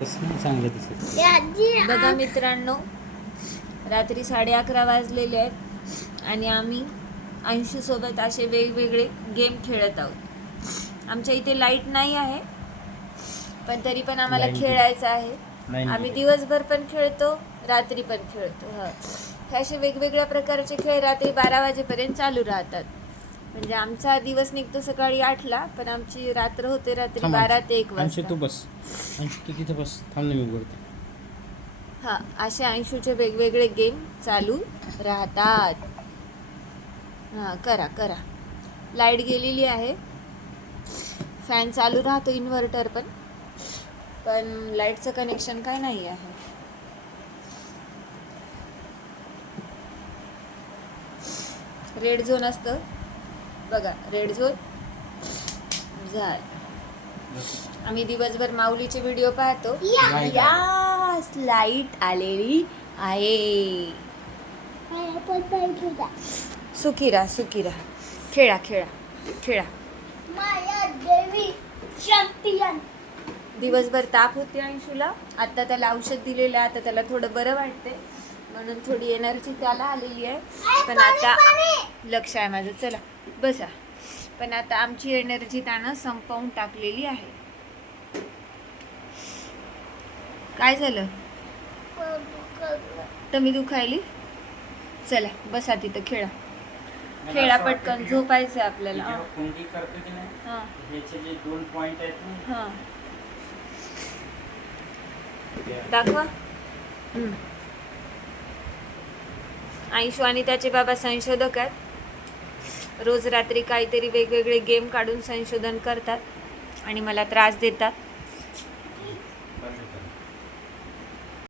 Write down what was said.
चांगलं दिसत बघा मित्रांनो रात्री साडे अकरा वाजलेले आहेत आणि आम्ही अंशूसोबत असे वेगवेगळे गेम खेळत आहोत. आमच्या इथे लाइट नाही आहे पण तरी पण आम्हाला. खेळायचं आहे. आम्ही गेली. दिवसभर पण खेळतो रात्री पण खेळतो हा. हे असे वेगवेगळ्या प्रकारचे खेळ रात्री बारा वाजेपर्यंत चालू राहतात. म्हणजे आमचा दिवस निघतो सकाळी आठला पण आमची रात्र होते रात्री थांब, बारा ते एक अंशू वाजता. तू बस. अंशू तू तिथं बस. थांब ना मी बोलतो हा असे ऐंशीचे वेगवेगळे गेम चालू राहतात. हां करा करा. लाइट गेलेली आहे. फॅन चालू राहतो इन्व्हर्टर पण. पण लाईटचं कनेक्शन काय नाही आहे. रेड झोन असतं. बघा रेड झोन. झालं. आम्ही दिवसभर माऊलीचे व्हिडिओ पाहतो. यास लाइट आलेली आहे. सुखी राहा सुखी राहा खेळा. खेळा खेळा दिवसभर ताप होते अंशूला. आता त्याला औषध दिलेलं आहे आता त्याला थोडं बरं वाटते म्हणून थोडी एनर्जी त्याला आलेली आहे. पण आता लक्ष आहे माझं. चला. बसा. पण आता आमची एनर्जी त्यानं संपवून टाकलेली आहे. काय झालं? टमी दुखायली? चला बसा तिथं खेळा. खेळा पटकन झोपायचं आपल्याला. हा. कोणती करतो की नाही? हा. ह्याचे जे दोन पॉइंट आहेत ना. हा. दाखवा. आयुषू आणि त्याचे बाबा संशोधक आहेत. रोज रात्री काहीतरी वेगवेगळे गेम काढून संशोधन करतात आणि मला त्रास देतात.